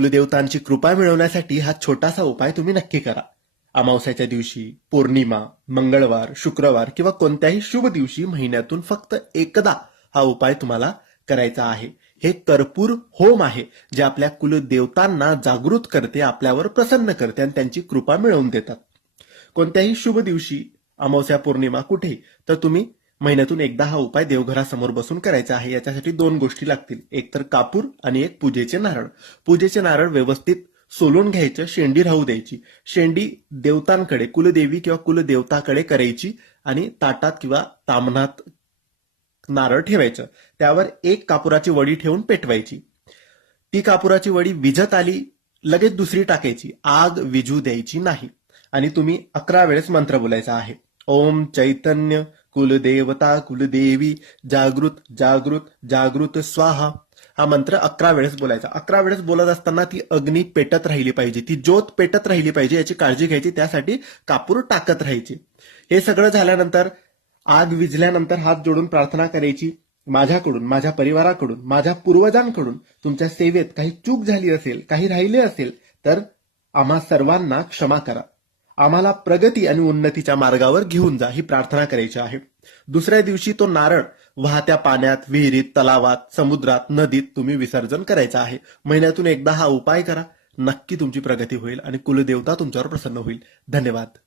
कुलदेवतांची कृपा मिळवण्यासाठी हा छोटासा उपाय तुम्ही नक्की करा. अमावस्याच्या दिवशी, पौर्णिमा, मंगळवार, शुक्रवार किंवा कोणत्याही शुभ दिवशी महिन्यातून फक्त एकदा हा उपाय तुम्हाला करायचा आहे. हे कर्पूर होम आहे, जे आपल्या कुलदेवतांना जागृत करते, आपल्यावर प्रसन्न करते आणि त्यांची कृपा मिळवून देतात. कोणत्याही शुभ दिवशी, अमावस्या, पौर्णिमा कुठेही, तर तुम्ही महिन्यातून एकदा हा उपाय देवघरासमोर बसून करायचा आहे. याच्यासाठी 2 गोष्टी लागतील, एक तर कापूर आणि एक पूजेचे नारळ. पूजेचे नारळ व्यवस्थित सोलून घ्यायचं, शेंडी राहू द्यायची. शेंडी देवतांकडे, कुलदेवी किंवा कुलदेवताकडे करायची आणि ताटात किंवा ताम्हणात नारळ ठेवायचं. त्यावर एक कापुराची वडी ठेवून पेटवायची. ती कापुराची वडी विझत आली, लगेच दुसरी टाकायची. आग विझू द्यायची नाही. आणि तुम्ही 11 वेळेस मंत्र बोलायचा आहे. ओम चैतन्य कुलदेवता कुलदेवी जागृत जागृत जागृत स्वाहा. हा मंत्र 11 वेळेस बोलायचा. 11 वेळेस बोलत असताना ती अग्नी पेटत राहिली पाहिजे, ती ज्योत पेटत राहिली पाहिजे, याची काळजी घ्यायची. त्यासाठी कापूर टाकत राहायची. हे सगळं झाल्यानंतर, आग विझल्यानंतर हात जोडून प्रार्थना करायची. माझ्याकडून, माझ्या परिवाराकडून, माझ्या पूर्वजांकडून तुमच्या सेवेत काही चूक झाली असेल, काही राहिले असेल तर आम्हा सर्वांना क्षमा करा. आम्हाला प्रगती आणि उन्नतीच्या मार्गावर घेऊन जा, ही प्रार्थना करायची आहे. दुसऱ्या दिवशी तो नारळ वाहत्या पाण्यात, विहिरीत, तलावात, समुद्रात, नदीत तुम्ही विसर्जन करायचा आहे. महिन्यातून एकदा हा उपाय करा. नक्की तुमची प्रगती होईल आणि कुलदेवता तुमच्यावर प्रसन्न होईल. धन्यवाद.